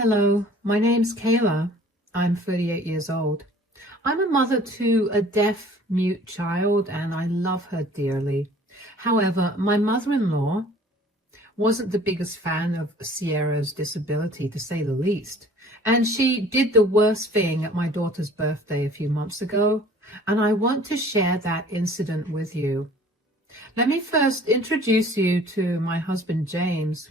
Hello, my name's Kayla. I'm 38 years old. I'm a mother to a deaf mute child and I love her dearly. However, my mother-in-law wasn't the biggest fan of Sierra's disability, to say the least. And she did the worst thing at my daughter's birthday a few months ago, and I want to share that incident with you. Let me first introduce you to my husband, James.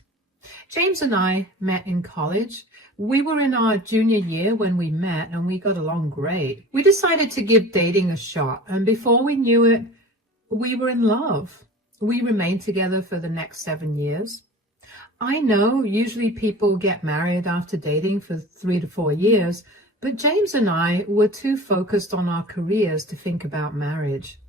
James and I met in college. We were in our junior year when we met and we got along great. We decided to give dating a shot, and before we knew it, we were in love. We remained together for the next 7 years. I know usually people get married after dating for 3 to 4 years, but James and I were too focused on our careers to think about marriage.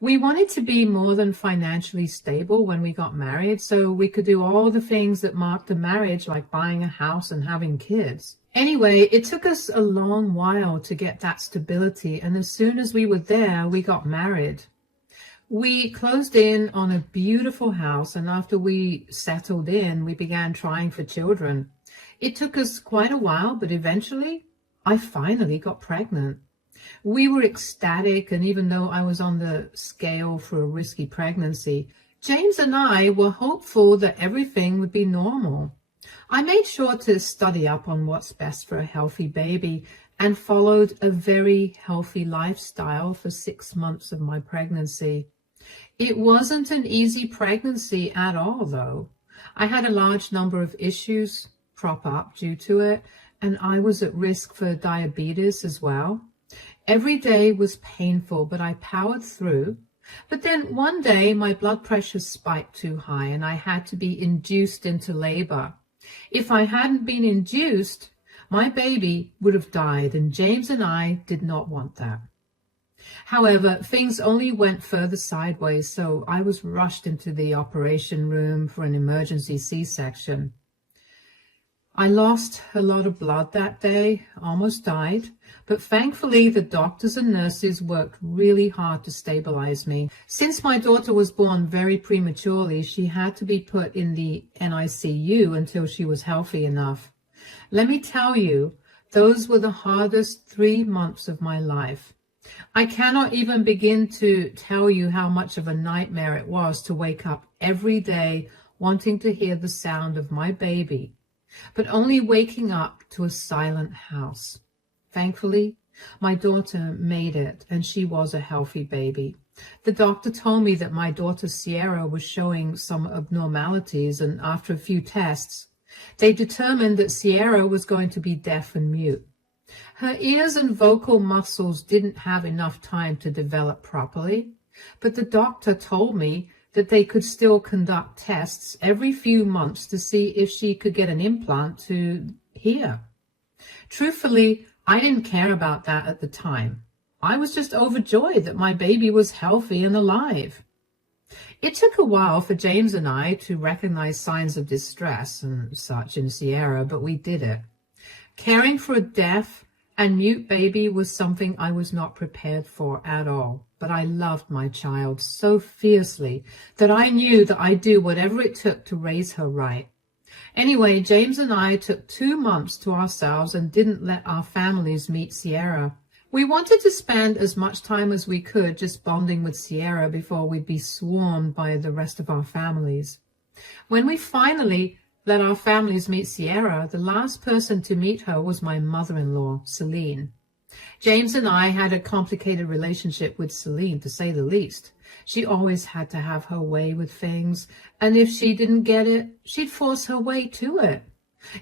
We wanted to be more than financially stable when we got married, so we could do all the things that marked a marriage, like buying a house and having kids. Anyway, it took us a long while to get that stability, and as soon as we were there, we got married. We closed in on a beautiful house, and after we settled in, we began trying for children. It took us quite a while, but eventually, I finally got pregnant. We were ecstatic, and even though I was on the scale for a risky pregnancy, James and I were hopeful that everything would be normal. I made sure to study up on what's best for a healthy baby and followed a very healthy lifestyle for 6 months of my pregnancy. It wasn't an easy pregnancy at all, though. I had a large number of issues crop up due to it, and I was at risk for diabetes as well. Every day was painful, but I powered through. But then one day my blood pressure spiked too high and I had to be induced into labor. If I hadn't been induced, my baby would have died, and James and I did not want that. However, things only went further sideways, so I was rushed into the operation room for an emergency C-section. I lost a lot of blood that day, almost died, but thankfully the doctors and nurses worked really hard to stabilize me. Since my daughter was born very prematurely, she had to be put in the NICU until she was healthy enough. Let me tell you, those were the hardest 3 months of my life. I cannot even begin to tell you how much of a nightmare it was to wake up every day wanting to hear the sound of my baby, but only waking up to a silent house. Thankfully, my daughter made it, and she was a healthy baby. The doctor told me that my daughter Sierra was showing some abnormalities, and after a few tests, they determined that Sierra was going to be deaf and mute. Her ears and vocal muscles didn't have enough time to develop properly, but the doctor told me that they could still conduct tests every few months to see if she could get an implant to hear. Truthfully, I didn't care about that at the time. I was just overjoyed that my baby was healthy and alive. It took a while for James and I to recognize signs of distress and such in Sierra, but we did it. Caring for a deaf and mute baby was something I was not prepared for at all. But I loved my child so fiercely that I knew that I'd do whatever it took to raise her right. Anyway, James and I took 2 months to ourselves and didn't let our families meet Sierra. We wanted to spend as much time as we could just bonding with Sierra before we'd be swarmed by the rest of our families. When we finally let our families meet Sierra, the last person to meet her was my mother-in-law, Celine. James and I had a complicated relationship with Celine, to say the least. She always had to have her way with things, and if she didn't get it, she'd force her way to it.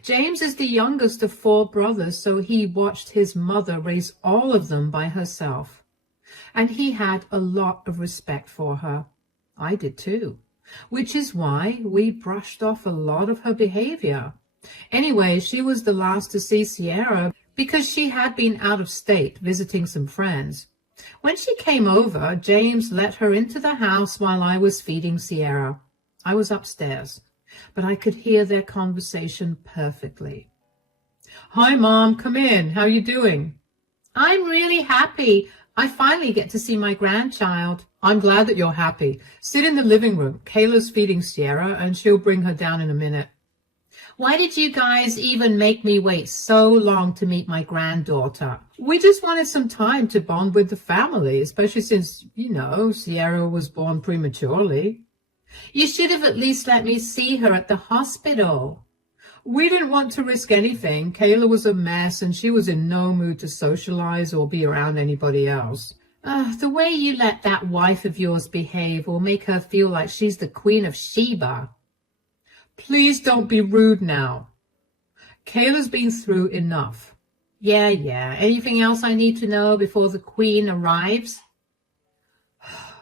James is the youngest of 4 brothers, so he watched his mother raise all of them by herself. And he had a lot of respect for her. I did too, which is why we brushed off a lot of her behavior. Anyway, she was the last to see Sierra because she had been out of state visiting some friends. When she came over, James let her into the house while I was feeding Sierra. I was upstairs, but I could hear their conversation perfectly. "Hi, Mom, come in. How you doing?" "I'm really happy. I finally get to see my grandchild." "I'm glad that you're happy. Sit in the living room. Kayla's feeding Sierra, and she'll bring her down in a minute." Why did you guys even make me wait so long to meet my granddaughter? We just wanted some time to bond with the family, especially since, Sierra was born prematurely. You should have at least let me see her at the hospital. We didn't want to risk anything. Kayla was a mess and she was in no mood to socialize or be around anybody else. The way you let that wife of yours behave will make her feel like she's the Queen of Sheba. Please don't be rude now. Kayla's been through enough. Yeah. Anything else I need to know before the Queen arrives?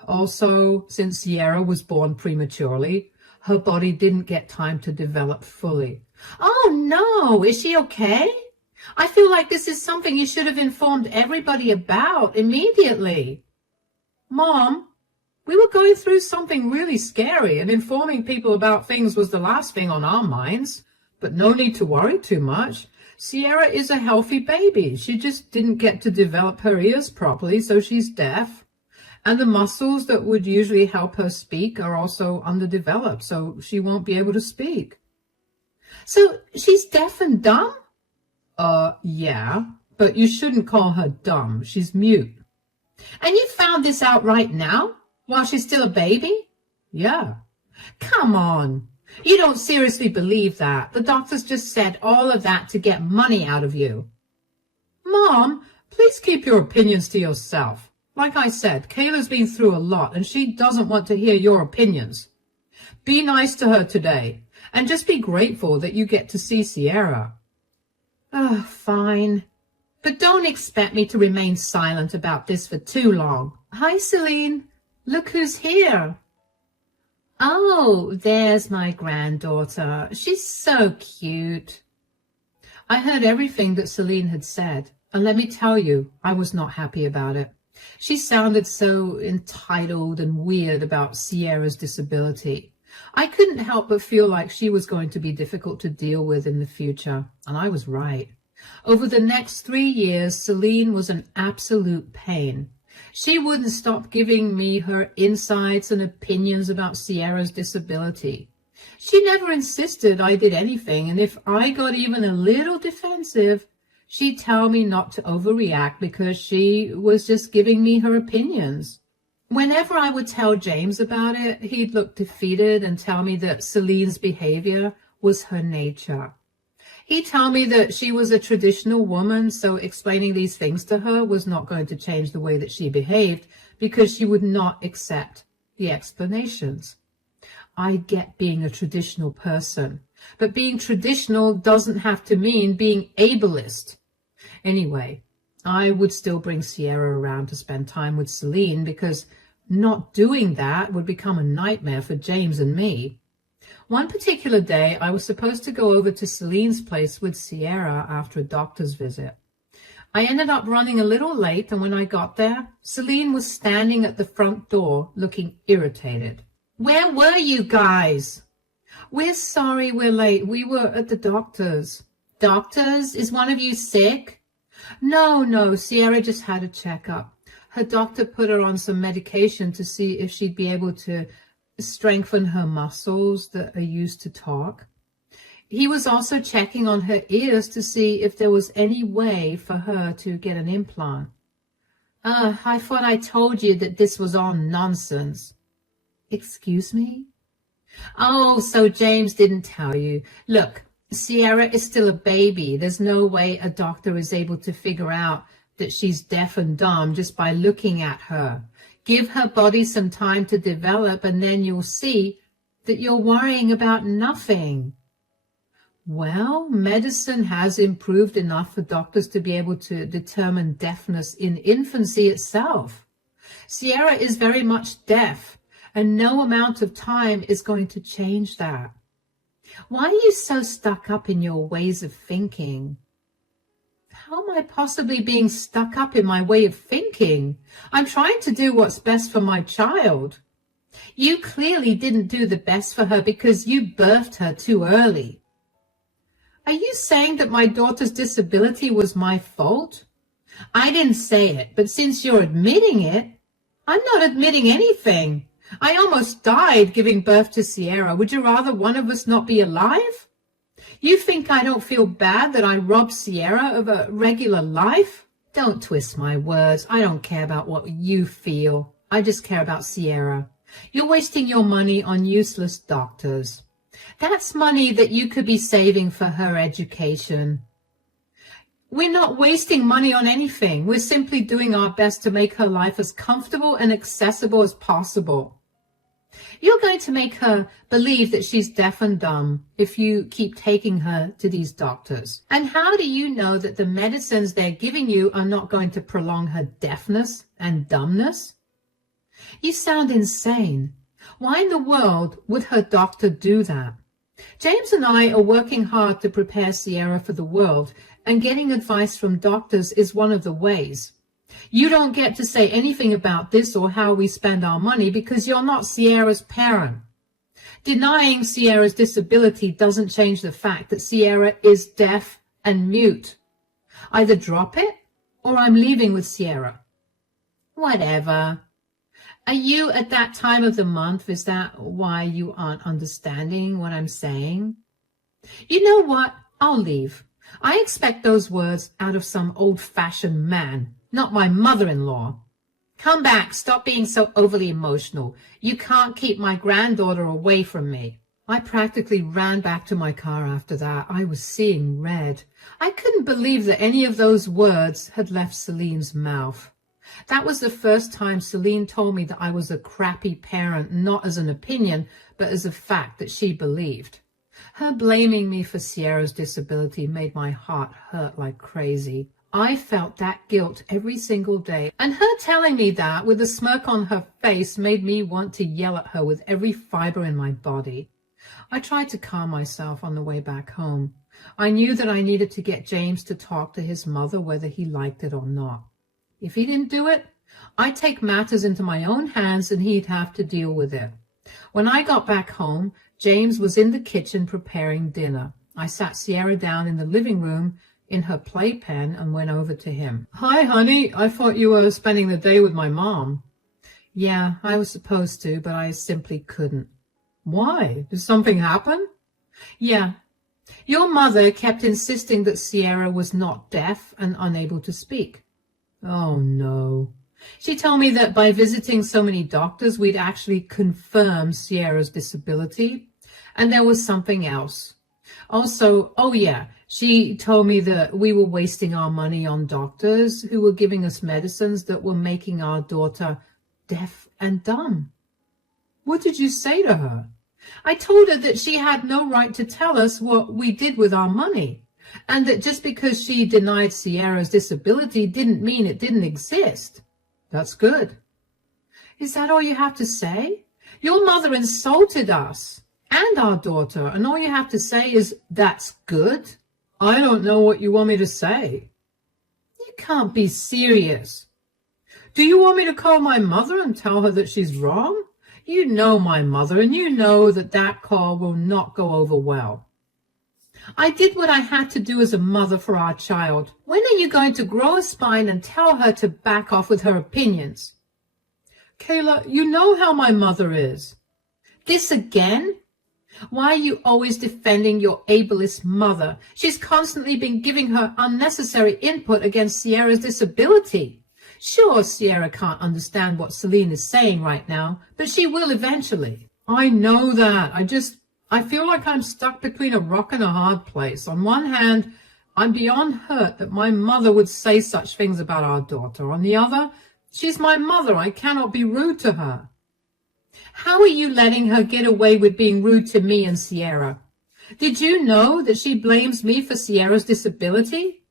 Also, since Sierra was born prematurely, her body didn't get time to develop fully. Oh no, is she okay? I feel like this is something you should have informed everybody about immediately. Mom, we were going through something really scary, and informing people about things was the last thing on our minds. But no need to worry too much. Sierra is a healthy baby. She just didn't get to develop her ears properly, so she's deaf. And the muscles that would usually help her speak are also underdeveloped, so she won't be able to speak. So she's deaf and dumb? Yeah, but you shouldn't call her dumb. She's mute. And you found this out right now? While she's still a baby? Yeah. Come on. You don't seriously believe that. The doctors just said all of that to get money out of you. Mom, please keep your opinions to yourself. Like I said, Kayla's been through a lot and she doesn't want to hear your opinions. Be nice to her today and just be grateful that you get to see Sierra. Fine. But don't expect me to remain silent about this for too long. Hi, Celine. Look who's here. Oh, there's my granddaughter. She's so cute. I heard everything that Celine had said, and let me tell you, I was not happy about it. She sounded so entitled and weird about Sierra's disability. I couldn't help but feel like she was going to be difficult to deal with in the future, and I was right. Over the next 3 years, Celine was an absolute pain. She wouldn't stop giving me her insights and opinions about Sierra's disability. She never insisted I did anything, and if I got even a little defensive, she'd tell me not to overreact because she was just giving me her opinions. Whenever I would tell James about it, he'd look defeated and tell me that Celine's behavior was her nature. He'd tell me that she was a traditional woman, so explaining these things to her was not going to change the way that she behaved because she would not accept the explanations. I get being a traditional person, but being traditional doesn't have to mean being ableist. Anyway, I would still bring Sierra around to spend time with Celine because not doing that would become a nightmare for James and me. One particular day, I was supposed to go over to Celine's place with Sierra after a doctor's visit. I ended up running a little late, and when I got there, Celine was standing at the front door looking irritated. Where were you guys? We're sorry we're late. We were at the doctor's. Doctor's? Is one of you sick? No, Sierra just had a checkup. Her doctor put her on some medication to see if she'd be able to strengthen her muscles that are used to talk. He was also checking on her ears to see if there was any way for her to get an implant. I thought I told you that this was all nonsense. Excuse me? Oh, so James didn't tell you. Look, Sierra is still a baby. There's no way a doctor is able to figure out that she's deaf and dumb just by looking at her. Give her body some time to develop, and then you'll see that you're worrying about nothing. Well, medicine has improved enough for doctors to be able to determine deafness in infancy itself. Sierra is very much deaf, and no amount of time is going to change that. Why are you so stuck up in your ways of thinking? How am I possibly being stuck up in my way of thinking? I'm trying to do what's best for my child. You clearly didn't do the best for her because you birthed her too early. Are you saying that my daughter's disability was my fault? I didn't say it, but since you're admitting it, I'm not admitting anything. I almost died giving birth to Sierra. Would you rather one of us not be alive? You think I don't feel bad that I robbed Sierra of a regular life? Don't twist my words. I don't care about what you feel. I just care about Sierra. You're wasting your money on useless doctors. That's money that you could be saving for her education. We're not wasting money on anything. We're simply doing our best to make her life as comfortable and accessible as possible. You're going to make her believe that she's deaf and dumb if you keep taking her to these doctors. And how do you know that the medicines they're giving you are not going to prolong her deafness and dumbness? You sound insane. Why in the world would her doctor do that? James and I are working hard to prepare Sierra for the world, and getting advice from doctors is one of the ways. You don't get to say anything about this or how we spend our money because you're not Sierra's parent. Denying Sierra's disability doesn't change the fact that Sierra is deaf and mute. Either drop it or I'm leaving with Sierra. Whatever. Are you at that time of the month? Is that why you aren't understanding what I'm saying? You know what? I'll leave. I expect those words out of some old-fashioned man, not my mother-in-law. Come back. Stop being so overly emotional. You can't keep my granddaughter away from me. I practically ran back to my car after that. I was seeing red. I couldn't believe that any of those words had left Celine's mouth. That was the first time Celine told me that I was a crappy parent, not as an opinion, but as a fact that she believed. Her blaming me for Sierra's disability made my heart hurt like crazy. I felt that guilt every single day, and her telling me that with a smirk on her face made me want to yell at her with every fiber in my body. I tried to calm myself on the way back home. I knew that I needed to get James to talk to his mother whether he liked it or not. If he didn't do it, I'd take matters into my own hands and he'd have to deal with it. When I got back home, James was in the kitchen preparing dinner. I sat Sierra down in the living room in her playpen and went over to him. Hi, honey. I thought you were spending the day with my mom. Yeah, I was supposed to, but I simply couldn't. Why? Did something happen? Yeah. Your mother kept insisting that Sierra was not deaf and unable to speak. Oh, no. She told me that by visiting so many doctors, we'd actually confirm Sierra's disability. And there was something else. Also, oh yeah, she told me that we were wasting our money on doctors who were giving us medicines that were making our daughter deaf and dumb. What did you say to her? I told her that she had no right to tell us what we did with our money, and that just because she denied Sierra's disability didn't mean it didn't exist. That's good. Is that all you have to say? Your mother insulted us and our daughter, and all you have to say is, that's good? I don't know what you want me to say. You can't be serious. Do you want me to call my mother and tell her that she's wrong? You know my mother, and you know that that call will not go over well. I did what I had to do as a mother for our child. When are you going to grow a spine and tell her to back off with her opinions? Kayla, you know how my mother is. This again? Why are you always defending your ableist mother? She's constantly been giving her unnecessary input against Sierra's disability. Sure, Sierra can't understand what Celine is saying right now, but she will eventually. I know that. I feel like I'm stuck between a rock and a hard place. On one hand, I'm beyond hurt that my mother would say such things about our daughter. On the other, she's my mother. I cannot be rude to her. How are you letting her get away with being rude to me and Sierra? Did you know that she blames me for Sierra's disability?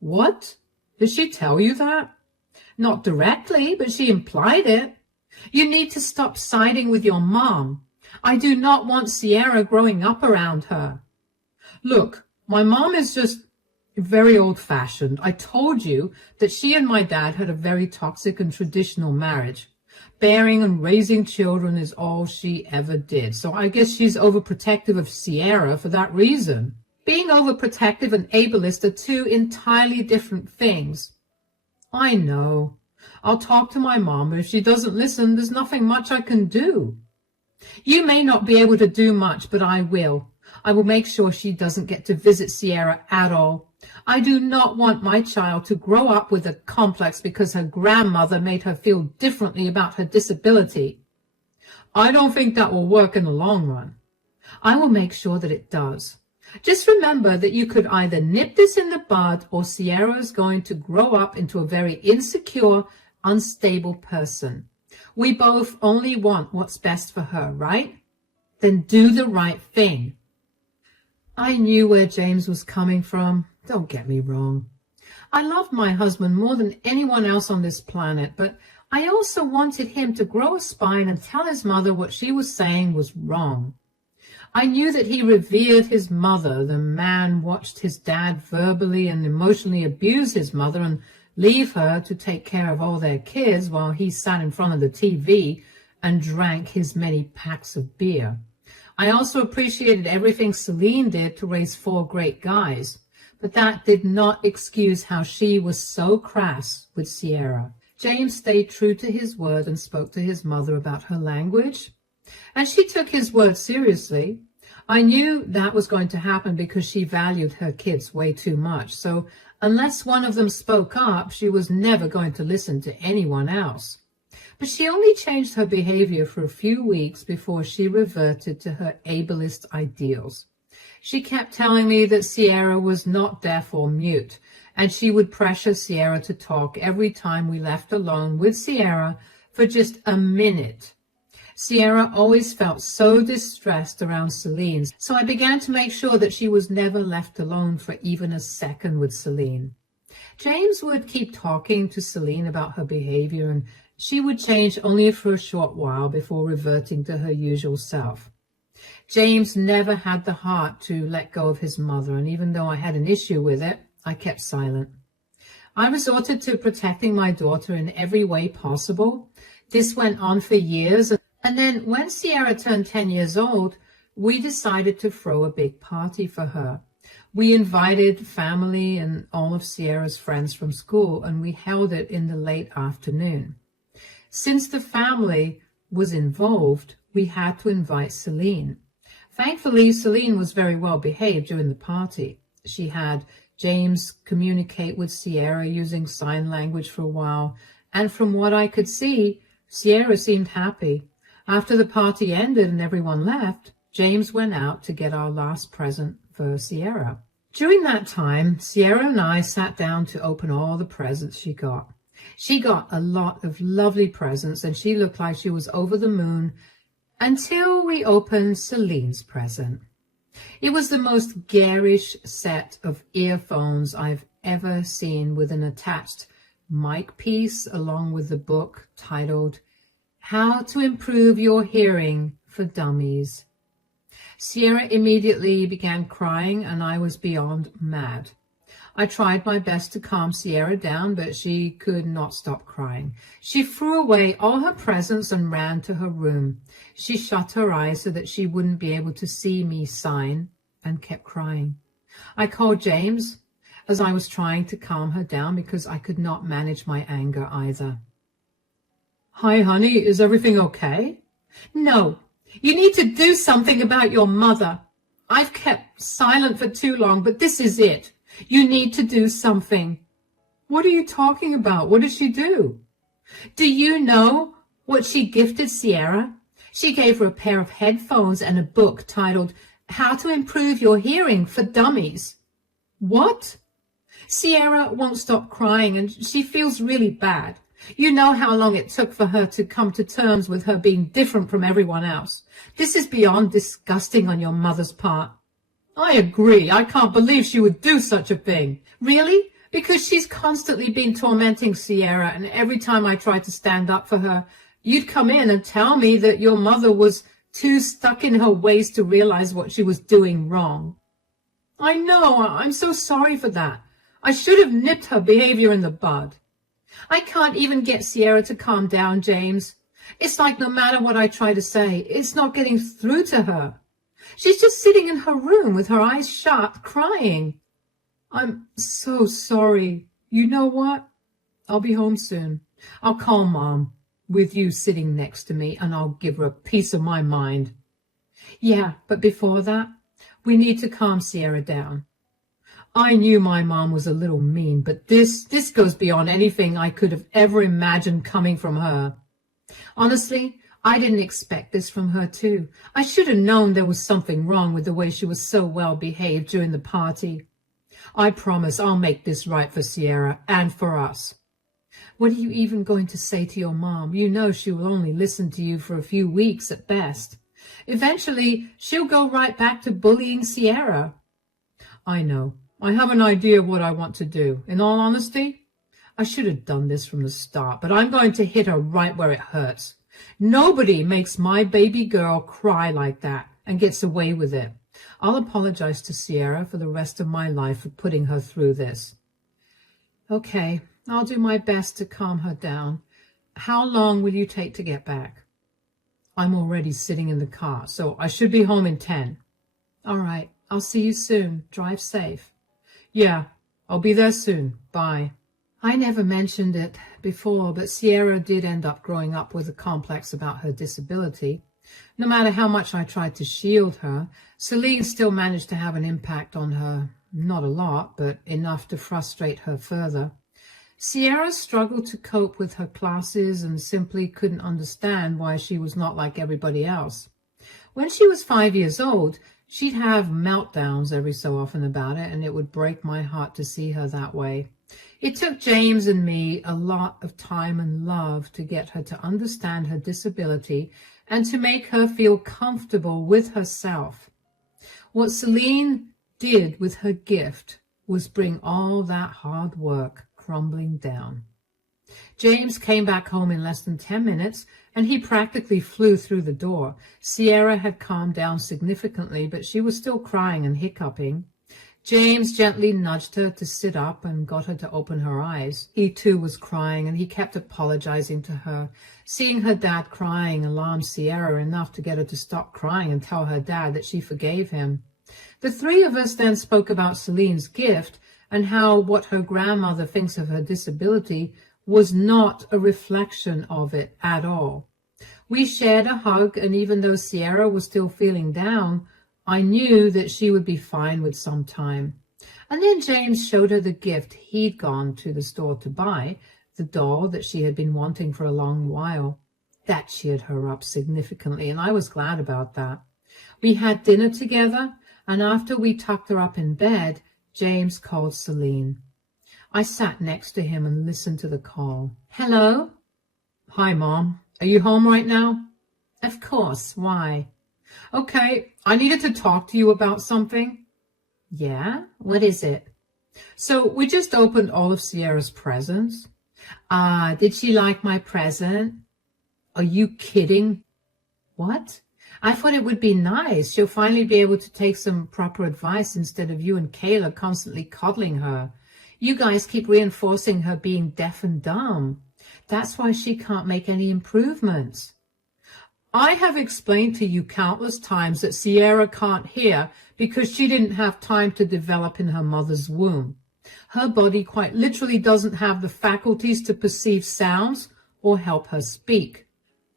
What? Did she tell you that? Not directly, but she implied it. You need to stop siding with your mom. I do not want Sierra growing up around her. Look, my mom is just very old-fashioned. I told you that she and my dad had a very toxic and traditional marriage. Bearing and raising children is all she ever did. So I guess she's overprotective of Sierra for that reason. Being overprotective and ableist are two entirely different things. I know. I'll talk to my mom, but if she doesn't listen, there's nothing much I can do. You may not be able to do much, but I will. I will make sure she doesn't get to visit Sierra at all. I do not want my child to grow up with a complex because her grandmother made her feel differently about her disability. I don't think that will work in the long run. I will make sure that it does. Just remember that you could either nip this in the bud or Sierra is going to grow up into a very insecure, unstable person. We both only want what's best for her, right? Then do the right thing. I knew where James was coming from. Don't get me wrong. I loved my husband more than anyone else on this planet, but I also wanted him to grow a spine and tell his mother what she was saying was wrong. I knew that he revered his mother. The man watched his dad verbally and emotionally abuse his mother and leave her to take care of all their kids while he sat in front of the TV and drank his many packs of beer. I also appreciated everything Celine did to raise 4 great guys, but that did not excuse how she was so crass with Sierra. James stayed true to his word and spoke to his mother about her language, and she took his word seriously. I knew that was going to happen because she valued her kids way too much, so unless one of them spoke up, she was never going to listen to anyone else. But she only changed her behavior for a few weeks before she reverted to her ableist ideals. She kept telling me that Sierra was not deaf or mute, and she would pressure Sierra to talk every time we left alone with Sierra for just a minute. Sierra always felt so distressed around Celine, so I began to make sure that she was never left alone for even a second with Celine. James would keep talking to Celine about her behavior, and she would change only for a short while before reverting to her usual self. James never had the heart to let go of his mother, and even though I had an issue with it, I kept silent. I resorted to protecting my daughter in every way possible. This went on for years, and then when Sierra turned 10 years old, we decided to throw a big party for her. We invited family and all of Sierra's friends from school, and we held it in the late afternoon. Since the family was involved, we had to invite Celine. Thankfully, Celine was very well behaved during the party. She had James communicate with Sierra using sign language for a while, and from what I could see, Sierra seemed happy. After the party ended and everyone left, James went out to get our last present for Sierra. During that time, Sierra and I sat down to open all the presents she got. She got a lot of lovely presents, and she looked like she was over the moon until we opened Celine's present. It was the most garish set of earphones I've ever seen, with an attached mic piece along with the book titled How to Improve Your Hearing for Dummies. Sierra immediately began crying, and I was beyond mad. I tried my best to calm Sierra down, but she could not stop crying. She threw away all her presents and ran to her room. She shut her eyes so that she wouldn't be able to see me sign, and kept crying. I called James as I was trying to calm her down because I could not manage my anger either. Hi, honey, is everything okay? No, you need to do something about your mother. I've kept silent for too long, but this is it. You need to do something. What are you talking about? What did she do? Do you know what she gifted Sierra? She gave her a pair of headphones and a book titled How to Improve Your Hearing for Dummies. What? Sierra won't stop crying, and she feels really bad. You know how long it took for her to come to terms with her being different from everyone else. This is beyond disgusting on your mother's part. I agree. I can't believe she would do such a thing. Really? Because she's constantly been tormenting Sierra, and every time I tried to stand up for her, you'd come in and tell me that your mother was too stuck in her ways to realize what she was doing wrong. I know. I'm so sorry for that. I should have nipped her behavior in the bud. I can't even get Sierra to calm down, James. It's like no matter what I try to say, it's not getting through to her. She's just sitting in her room with her eyes shut, crying. I'm so sorry. You know what? I'll be home soon. I'll call Mom with you sitting next to me, and I'll give her a piece of my mind. Yeah, but before that, We need to calm Sierra down. I knew my mom was a little mean, but this goes beyond anything I could have ever imagined coming from her. Honestly, I didn't expect this from her too. I should have known there was something wrong with the way she was so well behaved during the party. I promise I'll make this right for Sierra and for us. What are you even going to say to your mom? You know she will only listen to you for a few weeks at best. Eventually, she'll go right back to bullying Sierra. I know. I have an idea of what I want to do. In all honesty, I should have done this from the start, but I'm going to hit her right where it hurts. Nobody makes my baby girl cry like that and gets away with it. I'll apologize to Sierra for the rest of my life for putting her through this. Okay, I'll do my best to calm her down. How long will you take to get back? I'm already sitting in the car, so I should be home in 10. All right, I'll see you soon. Drive safe. Yeah, I'll be there soon. Bye. I never mentioned it before, but Sierra did end up growing up with a complex about her disability. No matter how much I tried to shield her, Celine still managed to have an impact on her. Not a lot, but enough to frustrate her further. Sierra struggled to cope with her classes and simply couldn't understand why she was not like everybody else. When she was 5 years old, she'd have meltdowns every so often about it, and it would break my heart to see her that way. It took James and me a lot of time and love to get her to understand her disability and to make her feel comfortable with herself. What Celine did with her gift was bring all that hard work crumbling down. James came back home in less than 10 minutes, and he practically flew through the door. Sierra had calmed down significantly, but she was still crying and hiccuping. James gently nudged her to sit up and got her to open her eyes. He too was crying, and he kept apologizing to her. Seeing her dad crying alarmed Sierra enough to get her to stop crying and tell her dad that she forgave him. The three of us then spoke about Celine's gift and how what her grandmother thinks of her disability was not a reflection of it at all. We shared a hug, and even though Sierra was still feeling down, I knew that she would be fine with some time. And then James showed her the gift he'd gone to the store to buy, the doll that she had been wanting for a long while. That cheered her up significantly, and I was glad about that. We had dinner together, and after we tucked her up in bed, James called Celine. I sat next to him and listened to the call. Hello? Hi, Mom. Are you home right now? Of course. Why? Okay, I needed to talk to you about something. Yeah? What is it? So we just opened all of Sierra's presents. Did she like my present? Are you kidding? What? I thought it would be nice. She'll finally be able to take some proper advice instead of you and Kayla constantly coddling her. You guys keep reinforcing her being deaf and dumb. That's why she can't make any improvements. I have explained to you countless times that Sierra can't hear because she didn't have time to develop in her mother's womb. Her body quite literally doesn't have the faculties to perceive sounds or help her speak.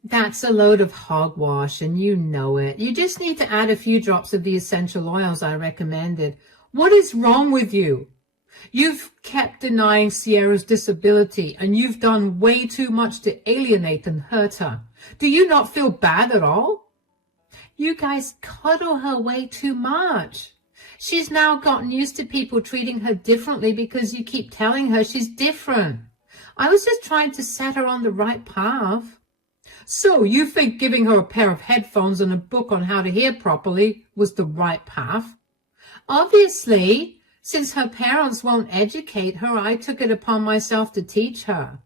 That's a load of hogwash, and you know it. You just need to add a few drops of the essential oils I recommended. What is wrong with you? You've kept denying Sierra's disability, and you've done way too much to alienate and hurt her. Do you not feel bad at all? You guys coddle her way too much. She's now gotten used to people treating her differently because you keep telling her she's different. I was just trying to set her on the right path. So you think giving her a pair of headphones and a book on how to hear properly was the right path? Obviously, since her parents won't educate her, I took it upon myself to teach her.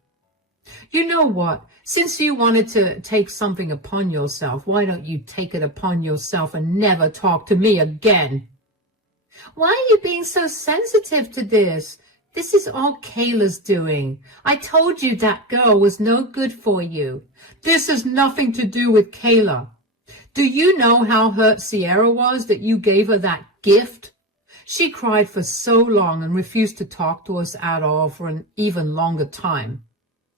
You know what? Since you wanted to take something upon yourself, why don't you take it upon yourself and never talk to me again? Why are you being so sensitive to this? This is all Kayla's doing. I told you that girl was no good for you. This has nothing to do with Kayla. Do you know how hurt Sierra was that you gave her that gift? She cried for so long and refused to talk to us at all for an even longer time.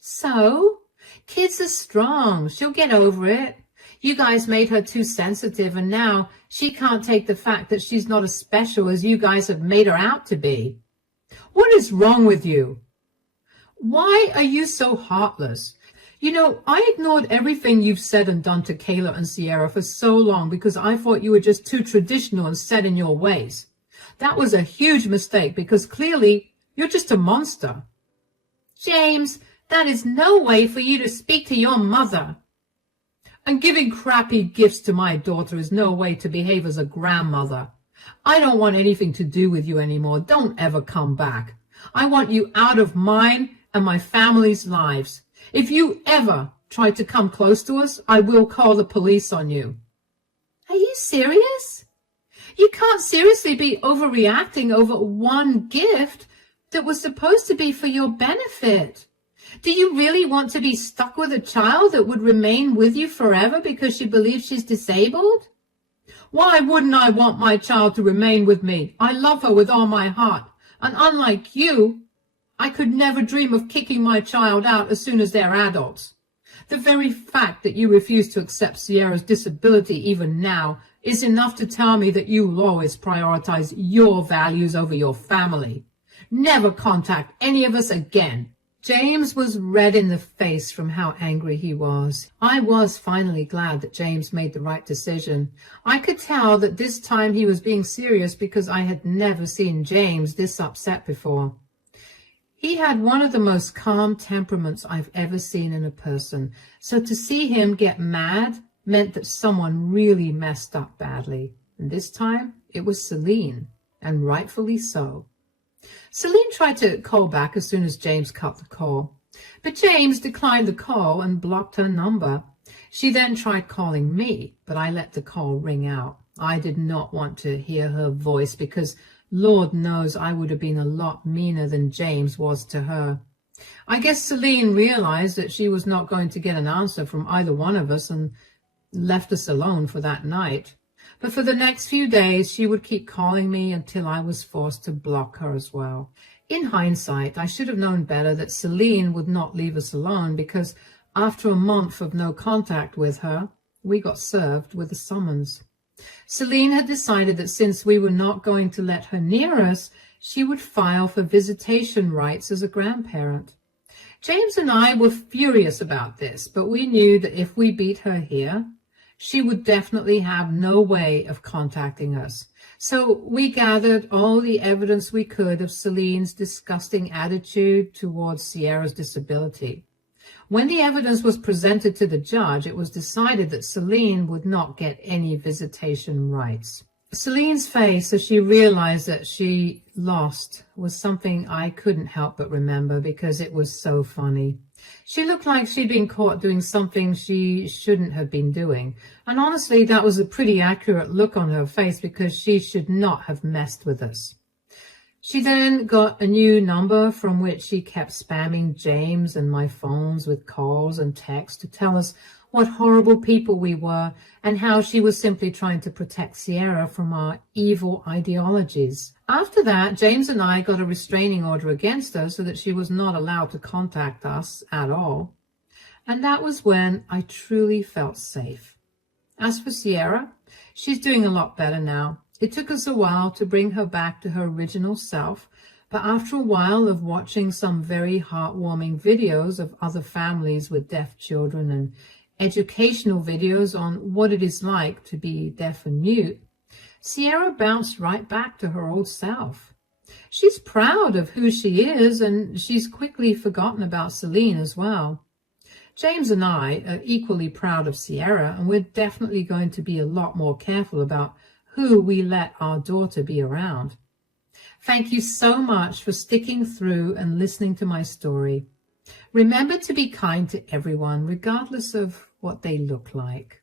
So, kids are strong. She'll get over it. You guys made her too sensitive, and now she can't take the fact that she's not as special as you guys have made her out to be. What is wrong with you? Why are you so heartless? You know, I ignored everything you've said and done to Kayla and Sierra for so long because I thought you were just too traditional and set in your ways. That was a huge mistake because clearly you're just a monster. James, that is no way for you to speak to your mother. And giving crappy gifts to my daughter is no way to behave as a grandmother. I don't want anything to do with you anymore. Don't ever come back. I want you out of mine and my family's lives. If you ever try to come close to us, I will call the police on you. Are you serious? You can't seriously be overreacting over one gift that was supposed to be for your benefit. Do you really want to be stuck with a child that would remain with you forever because she believes she's disabled? Why wouldn't I want my child to remain with me? I love her with all my heart. And unlike you, I could never dream of kicking my child out as soon as they're adults. The very fact that you refuse to accept Sierra's disability even now is enough to tell me that you will always prioritize your values over your family. Never contact any of us again. James was red in the face from how angry he was. I was finally glad that James made the right decision. I could tell that this time he was being serious because I had never seen James this upset before. He had one of the most calm temperaments I've ever seen in a person, so to see him get mad meant that someone really messed up badly. And this time it was Celine, and rightfully so. Celine tried to call back as soon as James cut the call, but James declined the call and blocked her number. She then tried calling me, but I let the call ring out. I did not want to hear her voice because Lord knows I would have been a lot meaner than James was to her. I guess Celine realized that she was not going to get an answer from either one of us and left us alone for that night. But for the next few days, she would keep calling me until I was forced to block her as well. In hindsight, I should have known better that Celine would not leave us alone because after a month of no contact with her, we got served with a summons. Celine had decided that since we were not going to let her near us, she would file for visitation rights as a grandparent. James and I were furious about this, but we knew that if we beat her here, she would definitely have no way of contacting us. So we gathered all the evidence we could of Celine's disgusting attitude towards Sierra's disability. When the evidence was presented to the judge, it was decided that Celine would not get any visitation rights. Celine's face as she realized that she lost was something I couldn't help but remember because it was so funny. She looked like she'd been caught doing something she shouldn't have been doing. And honestly, that was a pretty accurate look on her face because she should not have messed with us. She then got a new number from which she kept spamming James and my phones with calls and texts to tell us what horrible people we were and how she was simply trying to protect Sierra from our evil ideologies. After that, James and I got a restraining order against her so that she was not allowed to contact us at all. And that was when I truly felt safe. As for Sierra, she's doing a lot better now. It took us a while to bring her back to her original self, but after a while of watching some very heartwarming videos of other families with deaf children and educational videos on what it is like to be deaf and mute, Sierra bounced right back to her old self. She's proud of who she is, and she's quickly forgotten about Celine as well. James and I are equally proud of Sierra, and we're definitely going to be a lot more careful about who we let our daughter be around. Thank you so much for sticking through and listening to my story. Remember to be kind to everyone, regardless of what they look like.